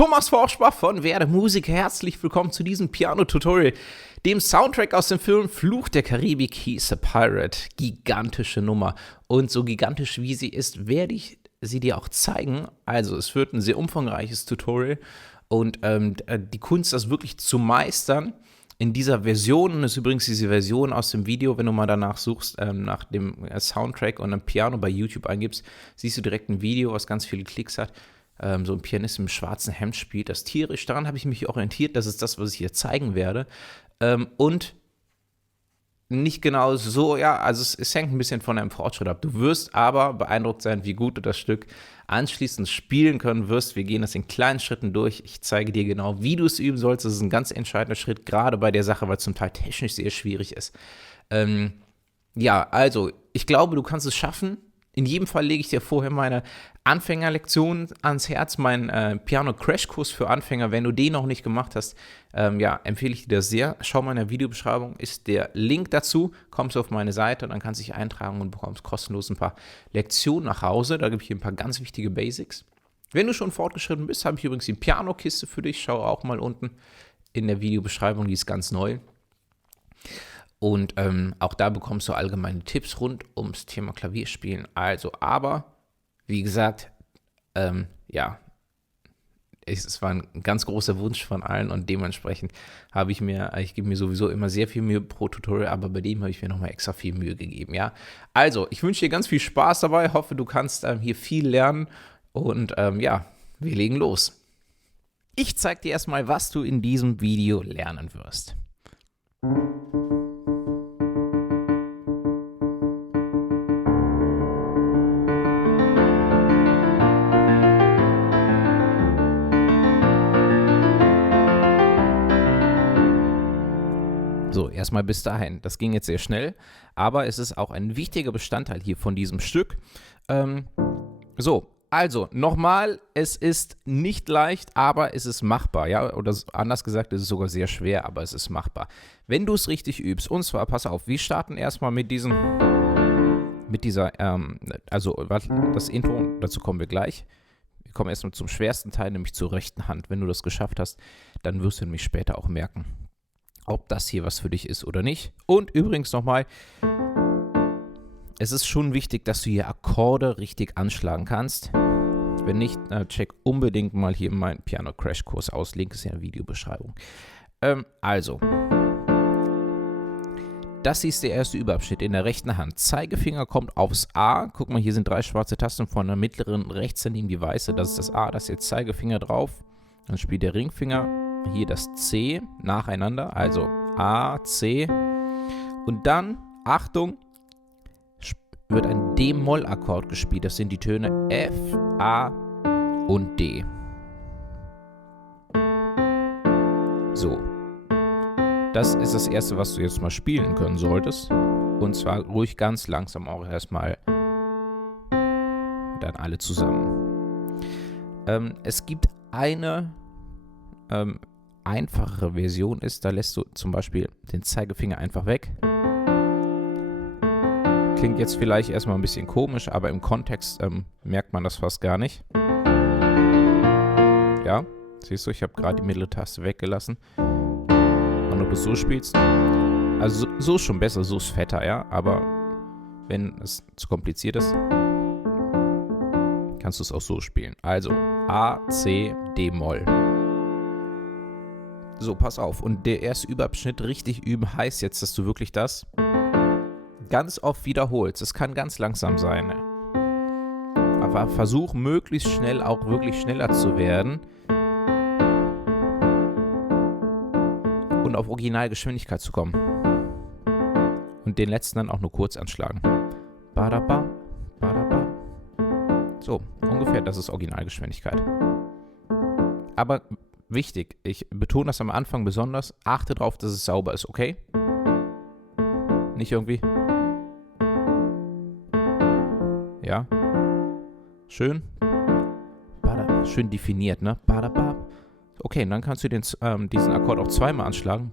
Thomas Forschbach von Werde Musik. Herzlich willkommen zu diesem Piano-Tutorial, dem Soundtrack aus dem Film Fluch der Karibik, He's a Pirate. Gigantische Nummer. Und so gigantisch wie sie ist, werde ich sie dir auch zeigen. Also es wird ein sehr umfangreiches Tutorial und die Kunst, das wirklich zu meistern, in dieser Version, und das ist übrigens diese Version aus dem Video, wenn du mal danach suchst, nach dem Soundtrack und ein Piano bei YouTube eingibst, siehst du direkt ein Video, was ganz viele Klicks hat. So ein Pianist im schwarzen Hemd spielt das tierisch. Daran habe ich mich orientiert, das ist das, was ich hier zeigen werde. Und nicht genau so, ja, also es hängt ein bisschen von deinem Fortschritt ab. Du wirst aber beeindruckt sein, wie gut du das Stück anschließend spielen können wirst. Wir gehen das in kleinen Schritten durch. Ich zeige dir genau, wie du es üben sollst. Das ist ein ganz entscheidender Schritt, gerade bei der Sache, weil es zum Teil technisch sehr schwierig ist. Ja, also, ich glaube, du kannst es schaffen. In jedem Fall lege ich dir vorher meine Anfängerlektion ans Herz, meinen Piano-Crash-Kurs für Anfänger. Wenn du den noch nicht gemacht hast, empfehle ich dir das sehr. Schau mal in der Videobeschreibung, ist der Link dazu. Kommst du auf meine Seite und dann kannst du dich eintragen und bekommst kostenlos ein paar Lektionen nach Hause. Da gebe ich dir ein paar ganz wichtige Basics. Wenn du schon fortgeschritten bist, habe ich übrigens die Piano-Kiste für dich. Schau auch mal unten in der Videobeschreibung, die ist ganz neu. Und auch da bekommst du allgemeine Tipps rund ums Thema Klavierspielen. Also, aber, wie gesagt, es war ein ganz großer Wunsch von allen und dementsprechend ich gebe mir sowieso immer sehr viel Mühe pro Tutorial, aber bei dem habe ich mir nochmal extra viel Mühe gegeben, ja. Also, ich wünsche dir ganz viel Spaß dabei, hoffe, du kannst hier viel lernen und wir legen los. Ich zeige dir erstmal, was du in diesem Video lernen wirst. So, erstmal bis dahin. Das ging jetzt sehr schnell, aber es ist auch ein wichtiger Bestandteil hier von diesem Stück. Also, nochmal, es ist nicht leicht, aber es ist machbar, ja, oder anders gesagt, es ist sogar sehr schwer, aber es ist machbar. Wenn du es richtig übst, und zwar, pass auf, wir starten erstmal mit dieser, das Intro, dazu kommen wir gleich. Wir kommen erstmal zum schwersten Teil, nämlich zur rechten Hand. Wenn du das geschafft hast, dann wirst du nämlich später auch merken, ob das hier was für dich ist oder nicht. Und übrigens nochmal, es ist schon wichtig, dass du hier Akkorde richtig anschlagen kannst. Wenn nicht, check unbedingt mal hier meinen Piano-Crash-Kurs aus. Link ist in der Videobeschreibung. Das ist der erste Überabschnitt in der rechten Hand. Zeigefinger kommt aufs A. Guck mal, hier sind 3 schwarze Tasten von der mittleren rechts daneben die weiße. Das ist das A, das ist jetzt Zeigefinger drauf. Dann spielt der Ringfinger hier das C nacheinander, also A, C. Und dann, Achtung, wird ein D-Moll-Akkord gespielt. Das sind die Töne F, A und D. So. Das ist das Erste, was du jetzt mal spielen können solltest. Und zwar ruhig ganz langsam auch erstmal dann alle zusammen. Es gibt eine einfachere Version ist, da lässt du zum Beispiel den Zeigefinger einfach weg. Klingt jetzt vielleicht erstmal ein bisschen komisch, aber im Kontext merkt man das fast gar nicht. Ja, siehst du, ich habe gerade die Mitteltaste weggelassen. Und ob du es so spielst, also so ist schon besser, so ist fetter, ja, aber wenn es zu kompliziert ist, kannst du es auch so spielen. Also A, C, D-Moll. So, pass auf. Und der erste Überabschnitt richtig üben heißt jetzt, dass du wirklich das ganz oft wiederholst. Es kann ganz langsam sein. Aber versuch möglichst schnell auch wirklich schneller zu werden. Und auf Originalgeschwindigkeit zu kommen. Und den letzten dann auch nur kurz anschlagen. Badaba, badaba. So, ungefähr das ist Originalgeschwindigkeit. Aber wichtig, ich betone das am Anfang besonders, achte darauf, dass es sauber ist, okay? Nicht irgendwie. Ja. Schön. Schön definiert, ne? Okay, und dann kannst du diesen Akkord auch zweimal anschlagen.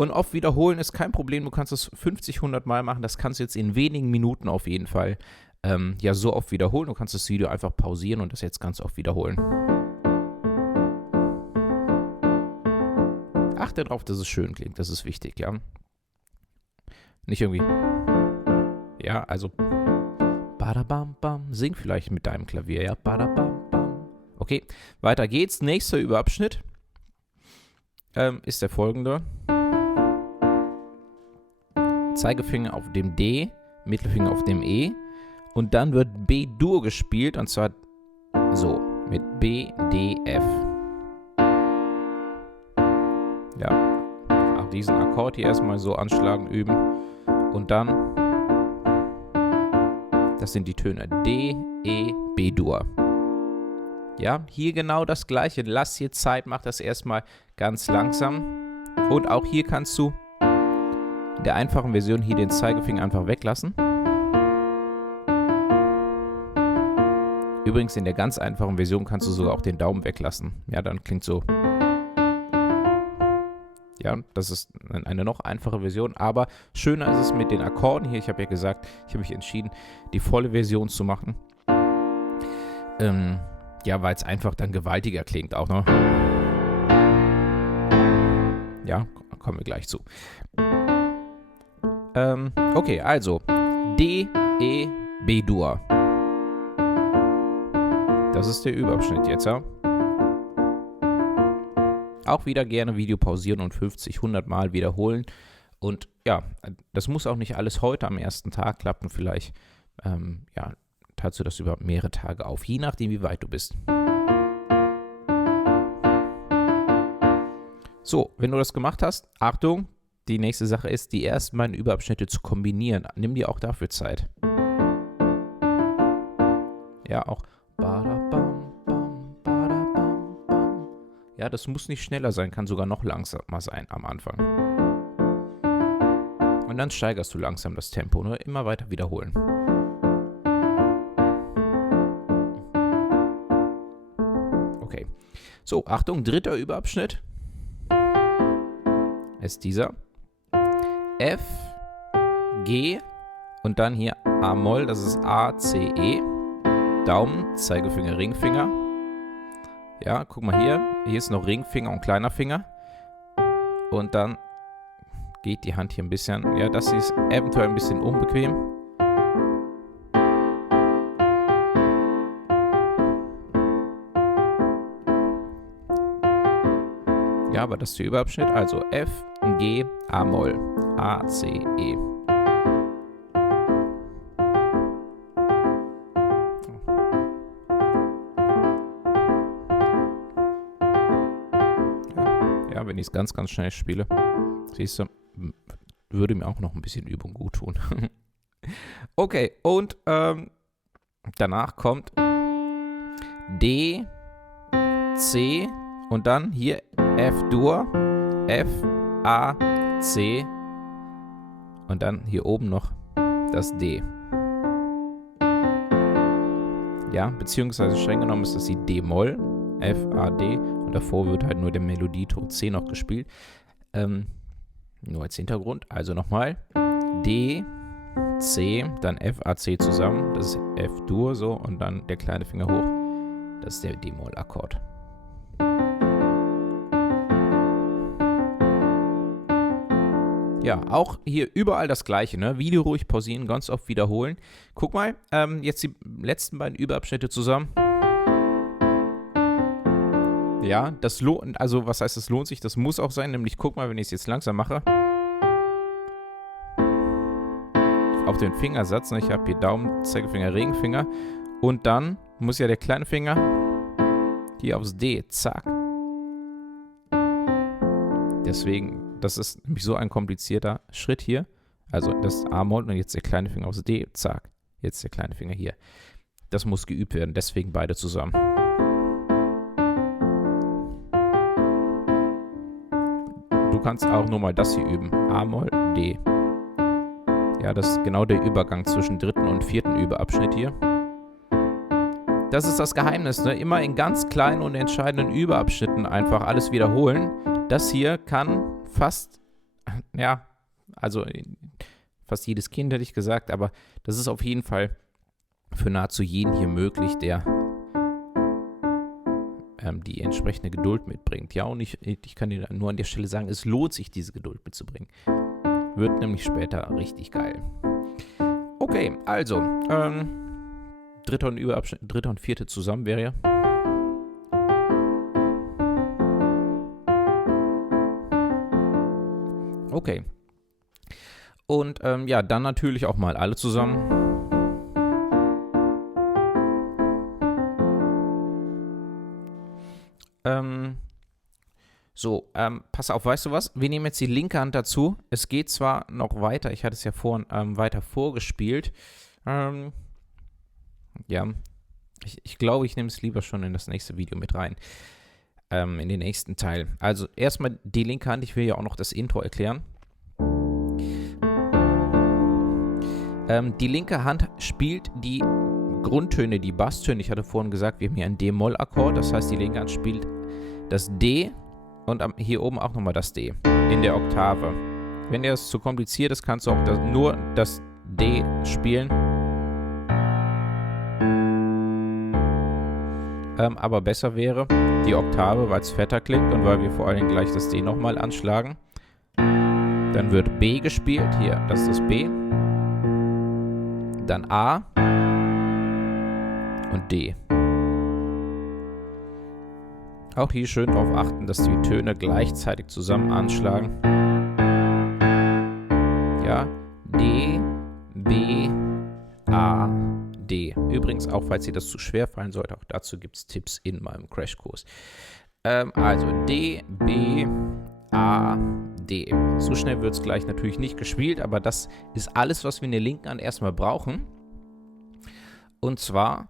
Und oft wiederholen ist kein Problem, du kannst es 50, 100 Mal machen, das kannst du jetzt in wenigen Minuten auf jeden Fall ja so oft wiederholen. Du kannst das Video einfach pausieren und das jetzt ganz oft wiederholen. Achte darauf, dass es schön klingt, das ist wichtig, ja. Nicht irgendwie, ja, also, badabam, bam, sing vielleicht mit deinem Klavier, ja, badabam, bam. Okay, weiter geht's. Nächster Überabschnitt ist der folgende. Zeigefinger auf dem D, Mittelfinger auf dem E und dann wird B-Dur gespielt und zwar so, mit B, D, F. Ja, auch diesen Akkord hier erstmal so anschlagen, üben und dann, das sind die Töne D, E, B-Dur. Ja, hier genau das gleiche, lass dir Zeit, mach das erstmal ganz langsam und auch hier kannst du in der einfachen Version hier den Zeigefinger einfach weglassen. Übrigens in der ganz einfachen Version kannst du sogar auch den Daumen weglassen. Ja, dann klingt so. Ja, das ist eine noch einfache Version, aber schöner ist es mit den Akkorden hier. Ich habe ja gesagt, ich habe mich entschieden, die volle Version zu machen. Ja, weil es einfach dann gewaltiger klingt auch noch. Ja, kommen wir gleich zu. Okay, also D, E, B-Dur. Das ist der Überabschnitt jetzt, ja. Auch wieder gerne Video pausieren und 50, 100 Mal wiederholen. Und ja, das muss auch nicht alles heute am ersten Tag klappen. Vielleicht, ja, teilst du das über mehrere Tage auf, je nachdem, wie weit du bist. So, wenn du das gemacht hast, Achtung, die nächste Sache ist, die ersten beiden Überabschnitte zu kombinieren. Nimm dir auch dafür Zeit. Ja, auch. Ja, das muss nicht schneller sein, kann sogar noch langsamer sein am Anfang. Und dann steigerst du langsam das Tempo, ne? Immer weiter wiederholen. Okay. So, Achtung, dritter Überabschnitt ist dieser. F, G und dann hier A-Moll, das ist A, C, E. Daumen, Zeigefinger, Ringfinger. Ja, guck mal hier. Hier ist noch Ringfinger und kleiner Finger. Und dann geht die Hand hier ein bisschen. Ja, das ist eventuell ein bisschen unbequem. Ja, aber das ist der Überabschnitt. Also F, G, A-Moll, A, C, E. Ja, wenn ich es ganz, ganz schnell spiele, siehst du, würde mir auch noch ein bisschen Übung gut tun. Okay, und danach kommt D, C und dann hier F-Dur, F, A, C und dann hier oben noch das D. Ja, beziehungsweise streng genommen ist das die D-Moll, F, A, D und davor wird halt nur der Melodieton C noch gespielt. Nur als Hintergrund, also nochmal D, C, dann F, A, C zusammen, das ist F-Dur so und dann der kleine Finger hoch, das ist der D-Moll-Akkord. Ja, auch hier überall das Gleiche, ne? Video ruhig pausieren, ganz oft wiederholen. Guck mal, jetzt die letzten beiden Überabschnitte zusammen. Ja, das lohnt, also was heißt, das lohnt sich, das muss auch sein, nämlich guck mal, wenn ich es jetzt langsam mache. Auf den Fingersatz, ne? Ich habe hier Daumen, Zeigefinger, Ringfinger und dann muss ja der kleine Finger hier aufs D, zack. Deswegen, das ist nämlich so ein komplizierter Schritt hier. Also das A-Moll und jetzt der kleine Finger aufs D, zack. Jetzt der kleine Finger hier. Das muss geübt werden, deswegen beide zusammen. Du kannst auch nur mal das hier üben. A-Moll, D. Ja, das ist genau der Übergang zwischen dritten und vierten Überabschnitt hier. Das ist das Geheimnis, ne? Immer in ganz kleinen und entscheidenden Überabschnitten einfach alles wiederholen. Das hier kann fast, ja, also fast jedes Kind hätte ich gesagt, aber das ist auf jeden Fall für nahezu jeden hier möglich, der die entsprechende Geduld mitbringt. Ja, und ich kann dir nur an der Stelle sagen, es lohnt sich, diese Geduld mitzubringen. Wird nämlich später richtig geil. Okay, also, dritter und vierte zusammen wäre ja. Okay. Und ja, dann natürlich auch mal alle zusammen. Pass auf, weißt du was? Wir nehmen jetzt die linke Hand dazu. Es geht zwar noch weiter, ich hatte es ja vorhin weiter vorgespielt. Ja, ich glaube, ich nehme es lieber schon in das nächste Video mit rein. In den nächsten Teil. Also erstmal die linke Hand, ich will ja auch noch das Intro erklären. Die linke Hand spielt die Grundtöne, die Basstöne. Ich hatte vorhin gesagt, wir haben hier einen D-Moll-Akkord. Das heißt, die linke Hand spielt das D und hier oben auch nochmal das D in der Oktave. Wenn dir das zu kompliziert ist, kannst du auch nur das D spielen. Aber besser wäre die Oktave, weil es fetter klingt und weil wir vor allem gleich das D nochmal anschlagen. Dann wird B gespielt. Hier, das ist das B. Dann A und D. Auch hier schön darauf achten, dass die Töne gleichzeitig zusammen anschlagen. Ja, D, B, A, D. Übrigens auch, falls dir das zu schwer fallen sollte, auch dazu gibt es Tipps in meinem Crashkurs. Also D, B, A, D. So schnell wird es gleich natürlich nicht gespielt, aber das ist alles, was wir in der linken Hand erstmal brauchen. Und zwar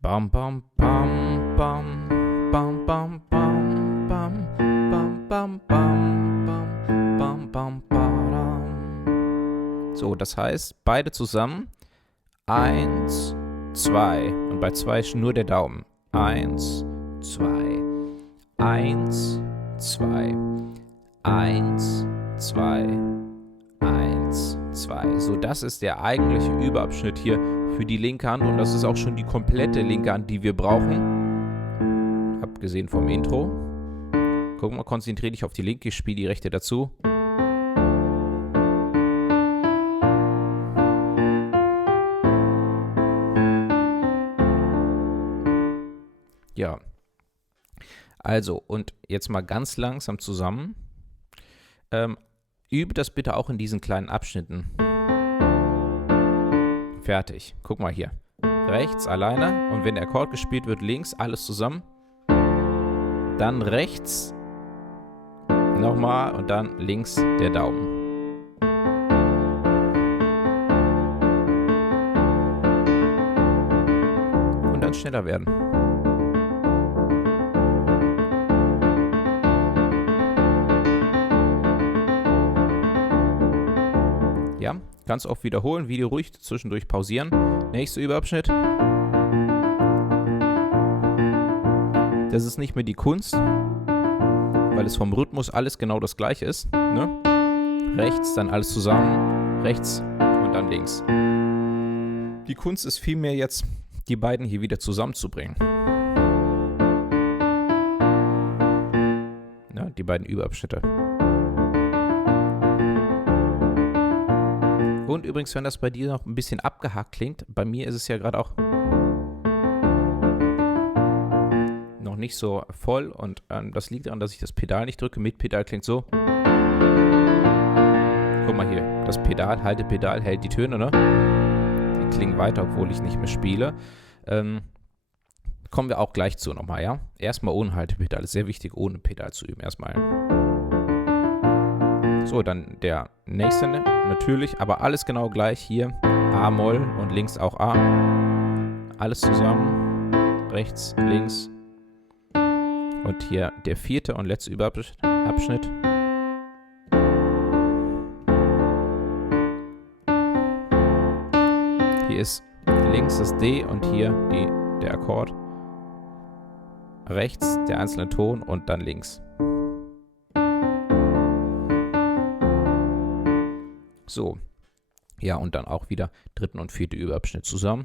bam, bam, bam, bam, bam, bam, bam, bam, bam, bam, bam, bam, bam, bam. So, das heißt, beide zusammen 1, 2 und bei 2 ist nur der Daumen. 1, 2, 1, 2, 1, 2, 1, 2. So, das ist der eigentliche Überabschnitt hier für die linke Hand und das ist auch schon die komplette linke Hand, die wir brauchen. Abgesehen vom Intro. Guck mal, konzentriere dich auf die linke, ich spiele die rechte dazu. Ja. Also, und jetzt mal ganz langsam zusammen. Übe das bitte auch in diesen kleinen Abschnitten. Fertig. Guck mal hier. Rechts alleine und wenn der Akkord gespielt wird, links, alles zusammen. Dann rechts nochmal und dann links der Daumen. Und dann schneller werden. Ja, kannst auch wiederholen, Video ruhig zwischendurch pausieren. Nächster Überabschnitt. Das ist nicht mehr die Kunst, weil es vom Rhythmus alles genau das gleiche ist. Ne? Rechts, dann alles zusammen, rechts und dann links. Die Kunst ist vielmehr jetzt, die beiden hier wieder zusammenzubringen. Ja, die beiden Überabschnitte. Und übrigens, wenn das bei dir noch ein bisschen abgehakt klingt, bei mir ist es ja gerade auch noch nicht so voll und das liegt daran, dass ich das Pedal nicht drücke. Mit Pedal klingt so. Guck mal hier, das Pedal, Haltepedal hält die Töne, ne? Die klingen weiter, obwohl ich nicht mehr spiele. Kommen wir auch gleich zu nochmal, ja? Erstmal ohne Haltepedal, ist sehr wichtig, ohne Pedal zu üben erstmal. So, dann der nächste natürlich, aber alles genau gleich hier. A-Moll und links auch A. Alles zusammen. Rechts, links. Und hier der vierte und letzte Überabschnitt. Hier ist links das D und hier der Akkord. Rechts der einzelne Ton und dann links. So, ja und dann auch wieder dritten und vierte Überabschnitt zusammen.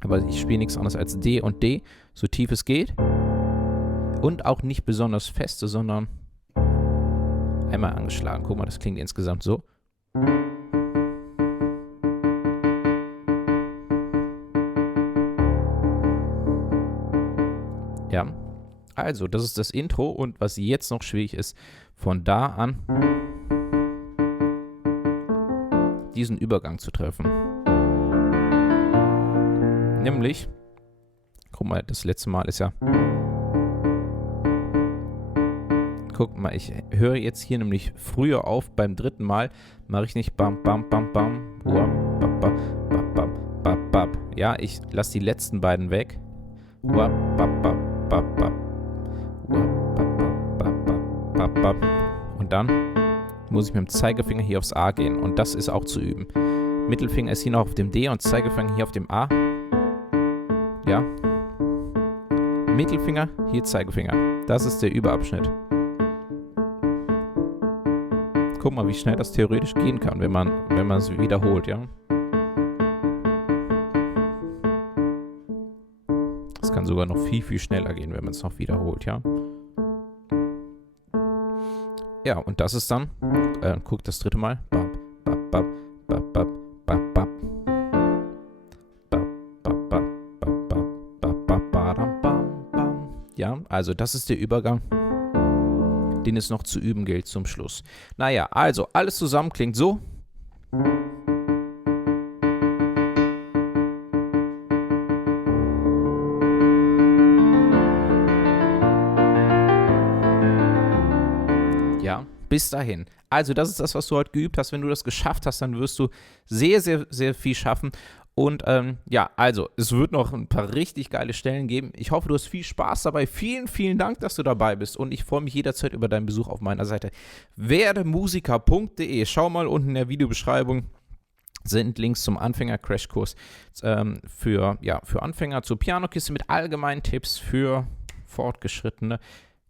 Aber ich spiele nichts anderes als D und D, so tief es geht. Und auch nicht besonders feste, sondern einmal angeschlagen. Guck mal, das klingt insgesamt so. Ja, also das ist das Intro und was jetzt noch schwierig ist, von da an diesen Übergang zu treffen. Nämlich, guck mal, das letzte Mal ist ja, guck mal, ich höre jetzt hier nämlich früher auf, beim dritten Mal mache ich nicht bam, bam, bam, bam, bam, bam, bam, bam, bam, bam. Ja, ich lasse die letzten beiden weg. Bam, bam, bam. Und dann muss ich mit dem Zeigefinger hier aufs A gehen. Und das ist auch zu üben. Mittelfinger ist hier noch auf dem D und Zeigefinger hier auf dem A. Ja. Mittelfinger, hier Zeigefinger. Das ist der Überabschnitt. Guck mal, wie schnell das theoretisch gehen kann, wenn man es wiederholt, ja. Es kann sogar noch viel, viel schneller gehen, wenn man es noch wiederholt, ja. Ja, und das ist dann, guck das dritte Mal. Ja, also das ist der Übergang, den es noch zu üben gilt zum Schluss. Naja, also alles zusammen klingt so. Ja, bis dahin. Also das ist das, was du heute geübt hast. Wenn du das geschafft hast, dann wirst du sehr, sehr, sehr viel schaffen. Und ja, also es wird noch ein paar richtig geile Stellen geben. Ich hoffe, du hast viel Spaß dabei. Vielen, vielen Dank, dass du dabei bist. Und ich freue mich jederzeit über deinen Besuch auf meiner Seite werdemusiker.de. Schau mal unten in der Videobeschreibung. Sind Links zum Anfänger-Crashkurs für Anfänger zur Pianokiste mit allgemeinen Tipps für Fortgeschrittene.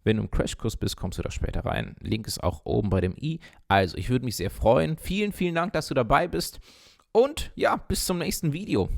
Wenn du im Crashkurs bist, kommst du da später rein. Link ist auch oben bei dem i. Also, ich würde mich sehr freuen. Vielen, vielen Dank, dass du dabei bist. Und ja, bis zum nächsten Video.